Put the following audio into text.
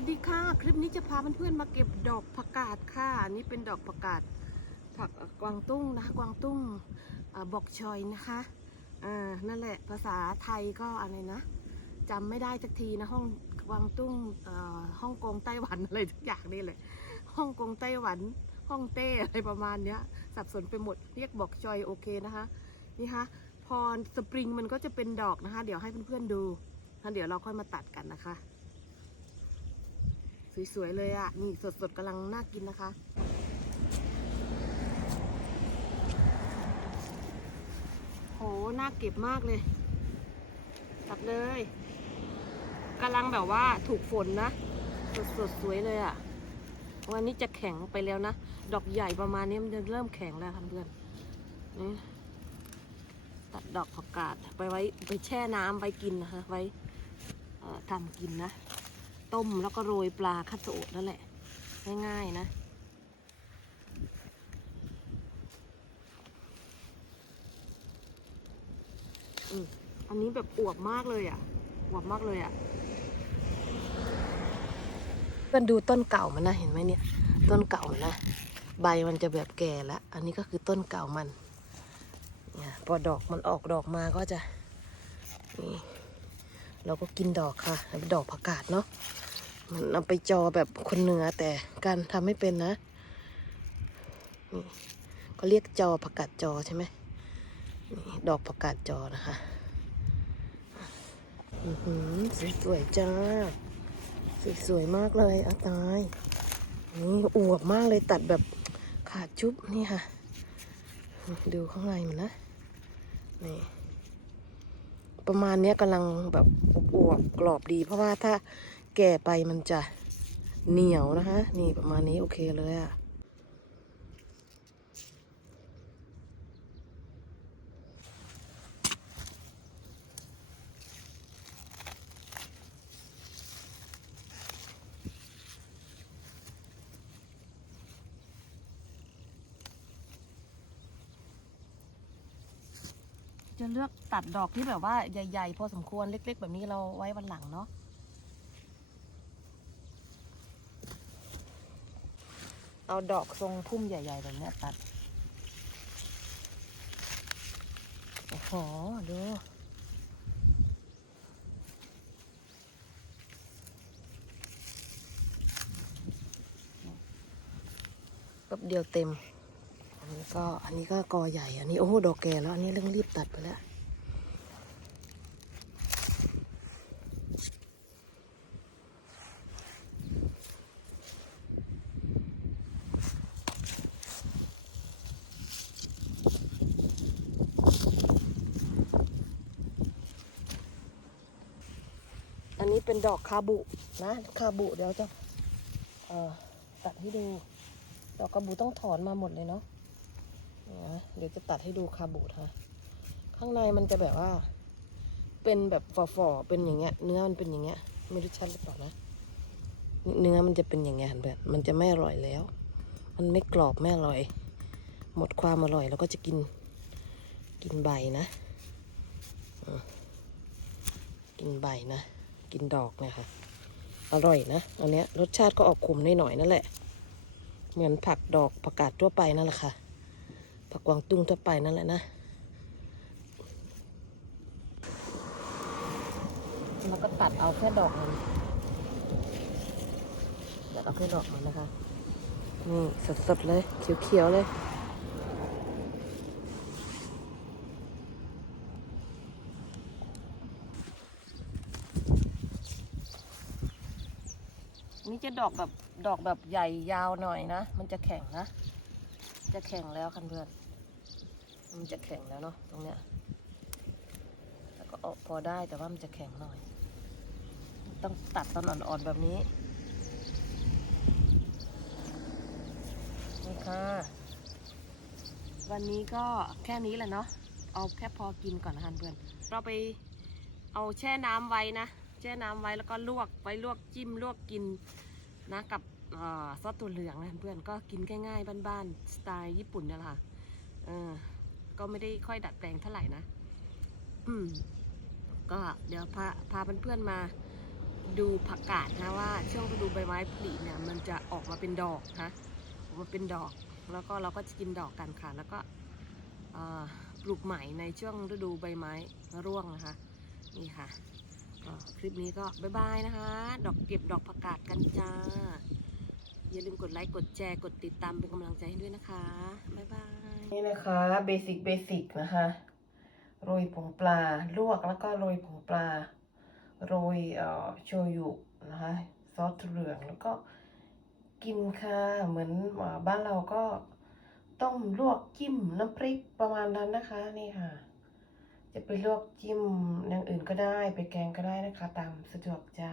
วัสดีค่ะ คลิปนี้จะพาเพื่อนๆมาเก็บดอกผักกาดค่ะนี่เป็นดอกผักกาดผักกวางตุ้งนะคะกวางตุ้งอบอกชอยนะคะอ่านั่นแหละภาษาไทยก็อะไรนะจำไม่ได้สักทีนะห้องกวางตุ้งอ่อฮ่องกงไต้หวันอะไรทุกอย่างนี่แหละฮ่องกงไต้หวันฮ่องเต้อะไรประมาณเนี้ย สับสนไปหมดเรียกบอกชอยโอเคนะคะนี่คะพอสปริงมันก็จะเป็นดอกนะคะ เดี๋ยวให้เพื่อนๆดูแล้วเดี๋ยวเราค่อยมาตัดกันนะคะ สวยๆเลยอะ่ะ นี่สดๆกำลังน่ากินนะคะ โห น่าเก็บมากเลย ตัดเลยกำลังแบบว่าถูกฝนนะ สดๆสวยเลยอะ่ะ วันนี้จะแข็งไปแล้วนะ ดอกใหญ่ประมาณนี้มันจะเริ่มแข็งแล้วค่ะเพื่อนนี่ตัดดอกผักกาดไปไว้ไปแช่น้ำไว้กินนะคะ ไว้ทำกินนะ ต้มแล้วก็โรยปลาคัตโตะนั่นแหละ ง่ายๆนะ อันนี้แบบอวบมากเลยอะ อวบมากเลยอะเพื่อนดูต้นเก่ามันนะเห็นไหมเนี่ย ต้นเก่ามันนะ ใบมันจะแบบแก่แล้วอันนี้ก็คือต้นเก่ามันเนี่ยพอดอกมันออกดอกมาก็จะนี่ เราก็กินดอกค่ะ ดอกผักกาดเนาะมันเอาไปจอแบบคนเหนือแต่การทำไม่เป็นนะนี่ก็เรียกจอผักกาดจอใช่ไหมนี่ดอกผักกาดจอนะคะอือหือสวยๆจ้าสวยๆมากเลยอาตายนี่อวบมากเลยตัดแบบขาดชุบนี่ค่ะ ดูข้างในมันนะนี่ ประมาณเนี้ยกำลังแบบอวบกรอบดี เพราะว่าถ้าแก่ไปมันจะเหนียวนะคะ นี่ประมาณนี้โอเคเลยอะ่ะ จะเลือกตัดดอกที่แบบว่าใหญ่ ๆ พอสมควรเล็ก ๆ แบบนี้เราไว้วันหลังเนาะเอาดอกทรงพุ่มใหญ่ ๆ แบบนี้ตัด โอ้โหดูแป๊บเดียวเต็ม นนี้ก็อันนี้ก็กอใหญ่ อันนี้โอ้ดอกแก่แล้ว อันนี้เรื่องรีบตัดไปแล้วอันนี้เป็นดอกคาบุนะคาบุเดี๋ยวจะตัดให้ดู ดอกคาบุต้องถอนมาหมดเลยเนาะ นี่ยนะเดี๋ยวจะตัดให้ดูคาบุค่ะข้างในมันจะแบบว่า เป็นแบบฝ่อๆเป็นอย่างเงี้ย เนื้อมันเป็นอย่างเงี้ย ไม่รู้ชัดหรือเปล่านะเนื้อมันจะเป็นอย่างเงี้ยเห็นแบบมันจะไม่อร่อยแล้ว มันไม่กรอบไม่อร่อย หมดความอร่อยแล้วก็จะกินกินใบนะกินใบนะ กินดอกเนี่ยค่ะ อร่อยนะอันเนี้ยรสชาติก็ออกขมหน่อยๆนั่นแหละ เหมือนผักดอกผักกาดทั่วไปนั่นแหละค่ะ ผักกวางตุ้งทั่วไปนั่นแหละนะแล้วก็ตัดเอาแค่ดอกมันตัดเอาแค่ดอกมันนะคะนี่สดๆเลยเขียวๆเลยนี่จะดอกแบบดอกแบบใหญ่ยาวหน่อยนะ มันจะแข็งนะ จะแข็งแล้วคันเพื่อน มันจะแข็งแล้วเนาะตรงเนี้ย แล้วก็ออกพอได้แต่ว่ามันจะแข็งหน่อย ต้องตัดตอนอ่อนๆแบบนี้ นี่ค่ะ วันนี้ก็แค่นี้แหละเนาะ เอาแค่พอกินก่อนนะคะเพื่อน เราไปเอาแช่น้ำไว้นะ แช่น้ำไว้แล้วก็ลวกไว้ลวกจิ้มลวกกินนะกับ ซอสตัวเหลืองนะเพื่อนก็กินง่ายๆบ้านๆสไตล์ญี่ปุ่นเนี่ยแหละค่ะก็ไม่ได้ค่อยดัดแปลงเท่าไหร่นะอืมก็เดี๋ยวพาพาเพื่อนๆมาดูผักกาดนะว่าช่วงฤดูใบไม้ผลิเนี่ย มันจะออกมาเป็นดอกนะออกมาเป็นดอก แล้วก็เราก็จะกินดอกกันค่ะ แล้วก็ปลูกใหม่ในช่วงฤดูใบไม้ร่วงนะคะ นี่ค่ะคลิปนี้ก็บายบายนะคะ ดอกเก็บดอกผักกาดกันจ้า อย่าลืมกดไลค์กดแชร์กดติดตามเป็นกำลังใจให้ด้วยนะคะ บ๊ายบาย นี่นะคะเบสิกเบสิกนะคะโรยผงปลาลวกแล้วก็โรยผงปลา โรยเอ่อโชยุนะคะซอสเหลืองแล้วก็กินค่ะเหมือนอบ้านเราก็ต้มลวกจิ้มน้ำพริกประมาณนั้นนะคะนี่ค่ะ จะไปลวกจิ้มอย่างอื่นก็ได้ไปแกงก็ได้นะคะ ตามสะดวกจ้ะ